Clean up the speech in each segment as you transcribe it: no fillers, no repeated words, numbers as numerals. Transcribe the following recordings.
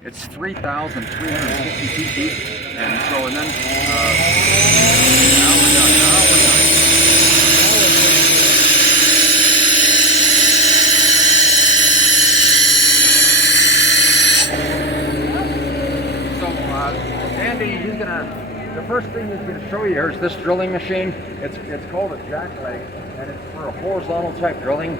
It's 3,350 feet deep, and so and then now we're done. Now we're done. So Andy, he's gonna. The first thing he's gonna show you here is this drilling machine. It's called a jackleg, and it's for a horizontal type drilling.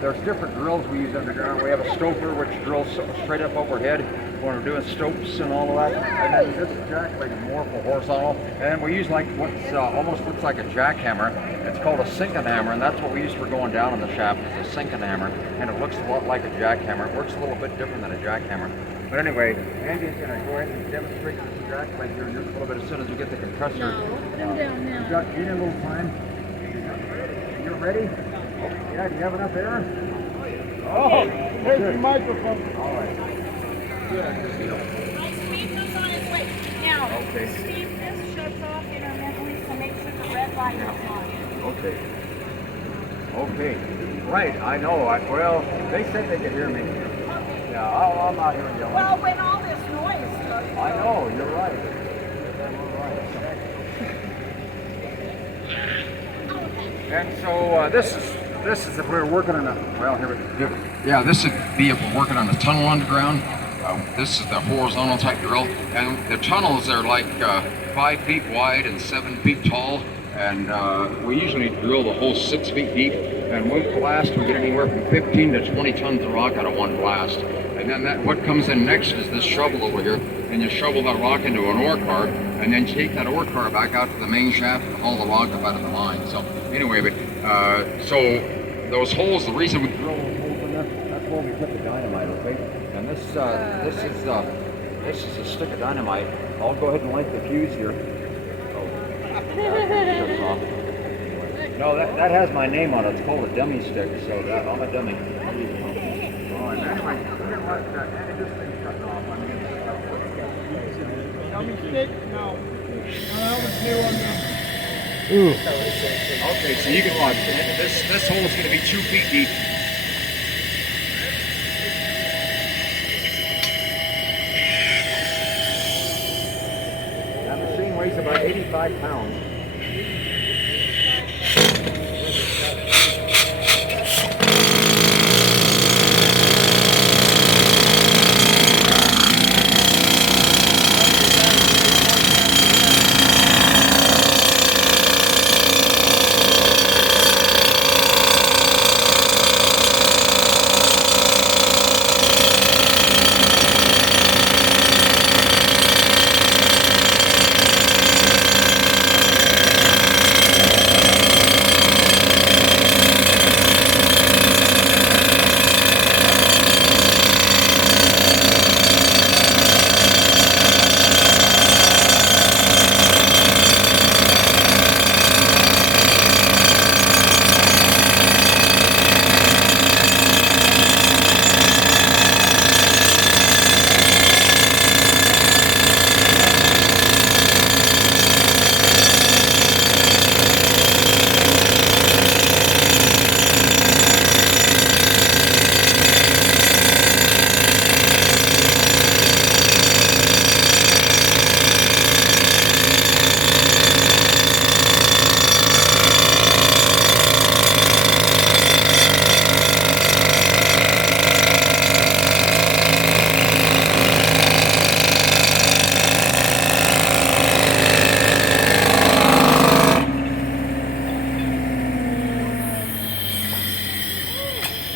There's different drills we use underground. We have a stoper which drills straight up overhead when we're doing stopes and all of that. And then this jackleg is more for horizontal. And we use like what's almost looks like a jackhammer. It's called a sinking hammer, and that's what we use for going down in the shaft. Is a sinking hammer, and it looks a lot like a jackhammer. It works a little bit different than a jackhammer. But anyway, Andy's going to go ahead and demonstrate this jackleg here in just a little bit as soon as we get the compressor. No, put him down now. You need a little time. You're ready? Yeah, do you have enough air? Oh, there's the microphone. All right. My speed goes on its way. Now, Okay. Steve, this shuts off intermittently, so make sure the red light is on. Okay. Okay. Right, I know. Well, they said they could hear me. Yeah, I'm out here yelling. Well, when all this noise starts. I know, you're right. You're right. And so this is if we're working on a, well, here we go. Yeah, this would be if we're working on a tunnel underground. This is the horizontal type drill, and the tunnels are like 5 feet wide and 7 feet tall, and we usually drill the hole 6 feet deep, and one blast we get anywhere from 15 to 20 tons of rock out of one blast. And then what comes in next is this shovel over here, and you shovel that rock into an ore car, and then you take that ore car back out to the main shaft and haul the rock up out of the mine. So anyway, but so those holes, the reason we drill those holes in there, that's where we put the dynamite, okay? And this is a stick of dynamite. I'll go ahead and light the fuse here. Oh, shuts off. No, that has my name on it. It's called a dummy stick, so I'm a dummy. Oh, and anyway, we're gonna let this thing shut off. Dummy stick? No. That was new on the... Okay, so you can watch. This hole is going to be 2 feet deep. That machine weighs about 85 pounds.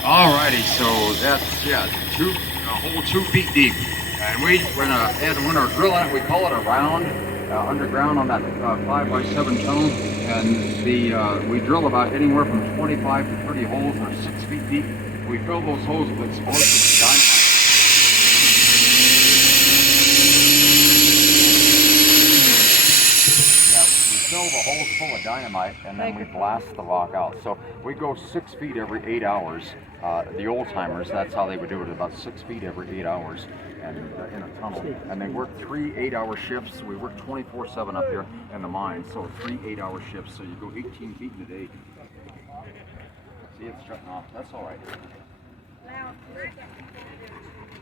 Alrighty, so that's a whole 2 feet deep, and when our drill on it, we call it a round underground on that 5 by 7 tunnel, and we drill about anywhere from 25 to 30 holes, or 6 feet deep. We fill those holes with explosive dynamite. Fill the holes full of dynamite, and then we blast the rock out. So we go 6 feet every 8 hours. The old timers, that's how they would do it, about 6 feet every 8 hours, and in a tunnel. And they work 3 8-hour shifts. We work 24/7 up here in the mine, so 3 8-hour shifts. So you go 18 feet in a day. See, it's shutting off. That's all right.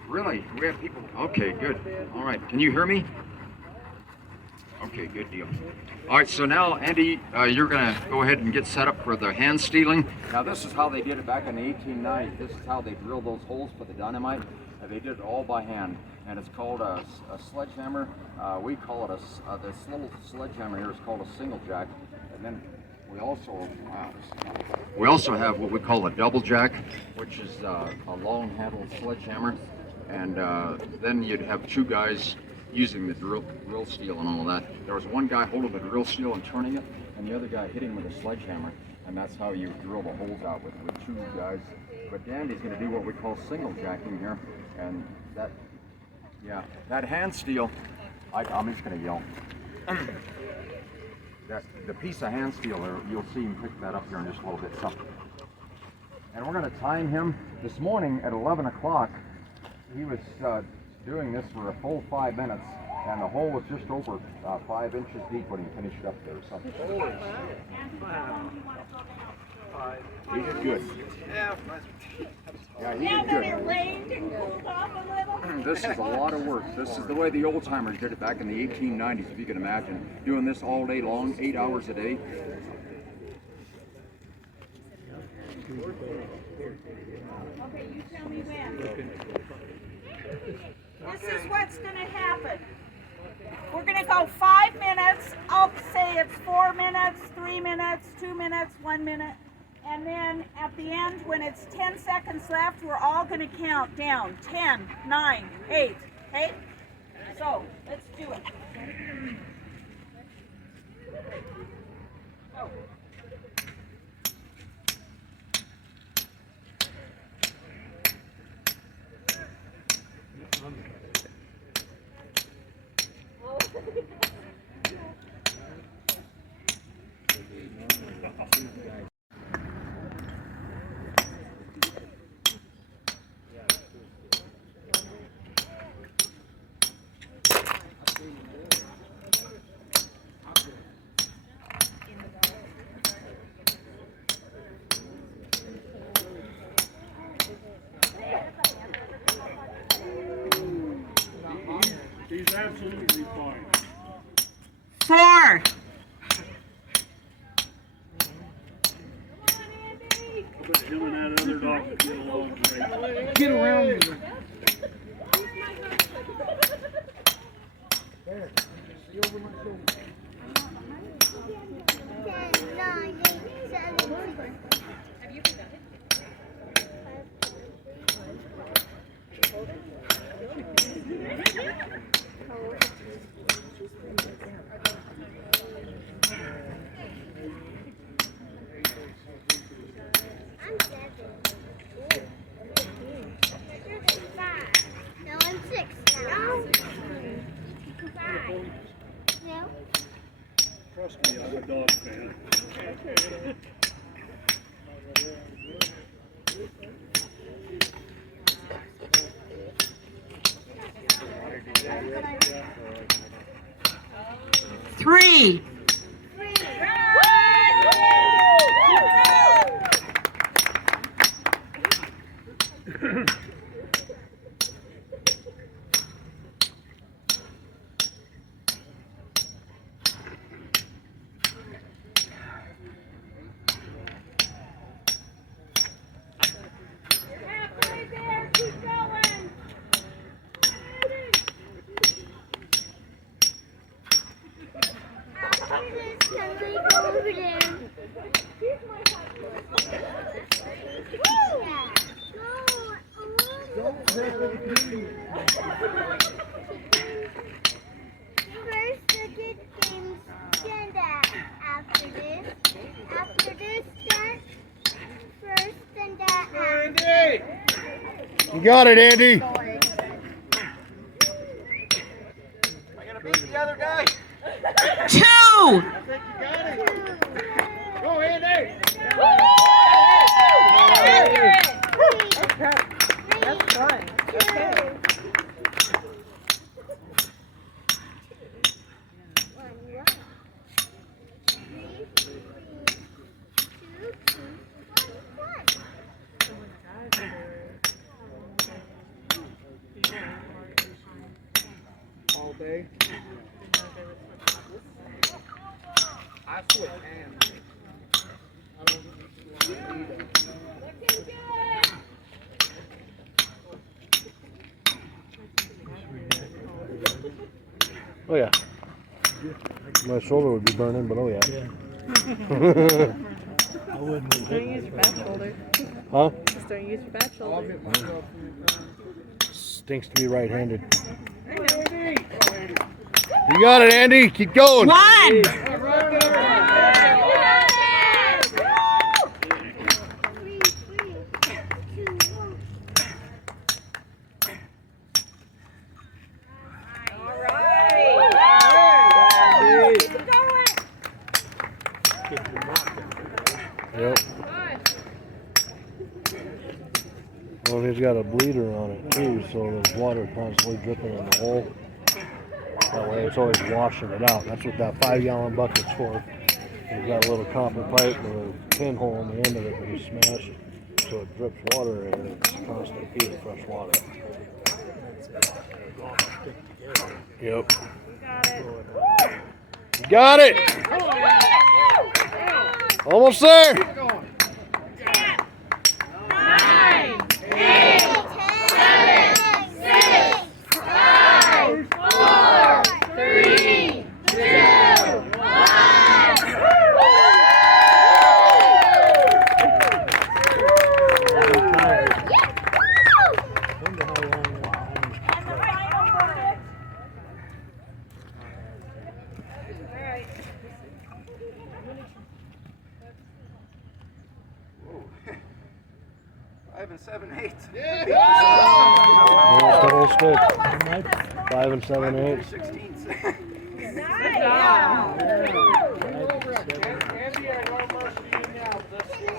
Really? We have people. Okay, good. All right. Can you hear me? Okay, good deal. All right, so now, Andy, you're going to go ahead and get set up for the hand steeling. Now, this is how they did it back in the 1890s. This is how they drilled those holes for the dynamite. They did it all by hand, and it's called a sledgehammer. We call it this little sledgehammer here is called a single jack. And then we also have what we call a double jack, which is a long-handled sledgehammer. And then you'd have two guys using the drill steel and all of that. There was one guy holding the drill steel and turning it, and the other guy hitting with a sledgehammer. And that's how you drill the holes out with two guys. But Dandy's going to do what we call single jacking here. And that hand steel, I'm just going to yell. The piece of hand steel there, you'll see him pick that up here in just a little bit. So, and we're going to time him. This morning at 11 o'clock, he was doing this for a full 5 minutes, and the hole was just over 5 inches deep when he finished up there. So. He did good. Yeah, he did good. It rained and cooled off a little. This is a lot of work. This is the way the old timers did it back in the 1890s, if you can imagine. Doing this all day long, 8 hours a day. Okay, you tell me when. This is what's going to happen. We're going to go 5 minutes. I'll say it's 4 minutes, 3 minutes, 2 minutes, 1 minute. And then at the end, when it's 10 seconds left, we're all going to count down. 10, 9, 8. Okay? So, let's do it. Go. He's absolutely fine. 4. I'll bet him and that other dog would get along great. Get around me. There. See over my shoulder. 10, 9, 8, 7, 6. Have you done it? I'm 7. You're 5. No, I'm 6 now. 5. No. Trust me, I'm a dog fan. Three. Can we go over there? First, the kid games stand up. After this, that. First, and that. You got it, Andy. Two. Go, Andy. That's fun. Okay. stay. I switch hands. I don't need them. Oh yeah. My shoulder would be burning, but oh yeah. I wouldn't. Just don't use your back shoulder. Huh? Just don't use your back I'll shoulder. get myself Stinks to be right-handed. You got it, Andy. Keep going. One. Yep. Well, he's got a bleeder on it too, so there's water constantly dripping in the hole. That way it's always washing it out. That's what that 5-gallon bucket's for. He's got a little copper pipe with a pinhole on the end of it that you smash it, so it drips water in and it's constant feed of fresh water. Yep. You got it! Almost there! 9, 8, 7, 6, 5, 4, 3, 2, 5 and 7 eighths. That's the whole stick. 5 and 7/8. 16ths.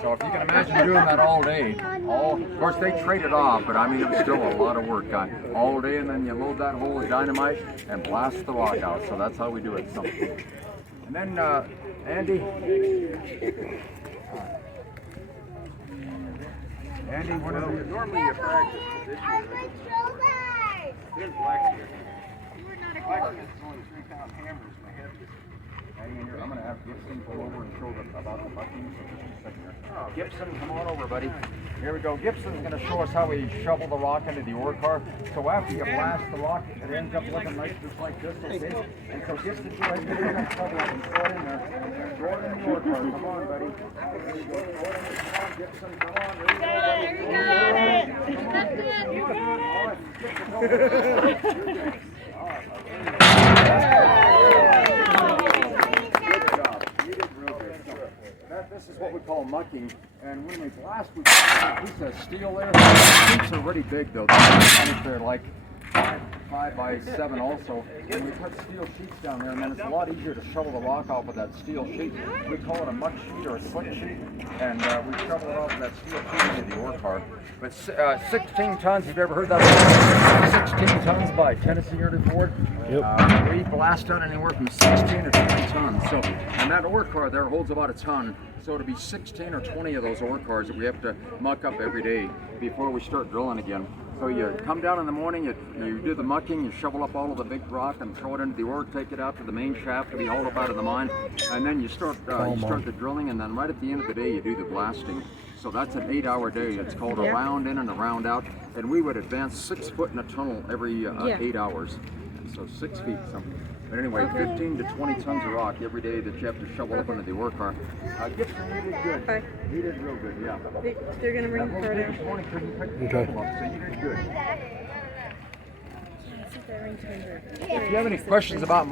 So if you can imagine doing that all day, of course they trade it off, but I mean it was still a lot of work. All day, and then you load that hole with dynamite and blast the rock out. So that's how we do it. So, and then Andy, what is it? Normally you practice position. Here's blacksmith. Blacksmith's only 3-pound hammers. My head just hanging here. I'm going to have Gibson pull over and show them about the bucking. Gibson, come on over, buddy. Here we go. Gibson's going to show us how we shovel the rock into the ore car. So after you blast the rock, it ends up looking like just like this, okay? And so Gibson, go ahead and get that shovel up and throw it in there. Throw it in the ore car. Come on, buddy. There you go. Throw it in the car. Gibson, come on. There you This is what we call mucking, and when we blast, we put a piece of steel there. The sheets are really big though. They're like 5 by 7 also, and we put steel sheets down there, and then it's a lot easier to shovel the rock off with that steel sheet. We call it a muck sheet or a slick sheet, and we shovel it off with that steel sheet into the ore car. But 16 tons, have you ever heard that? 16 tons by Tennessee Ernie Ford. Yep. We blast out anywhere from 16 to 20 tons. So, and that ore car there holds about a ton. So it'll be 16 or 20 of those ore cars that we have to muck up every day before we start drilling again. So you come down in the morning, you do the mucking, you shovel up all of the big rock and throw it into the ore, take it out to the main shaft to be hauled up out of the mine, and then you start the drilling, and then right at the end of the day you do the blasting. So that's an 8-hour day. It's called a round in and a round out, and we would advance 6 foot in a tunnel every 8 hours. And so 6 feet something. But anyway, 15 to 20 tons of rock every day that you have to shovel up into the ore car. Gibson, you did good. Okay. You did real good, yeah. They're going to bring the photo. Okay. So you did good. Ring 200. If you have any questions about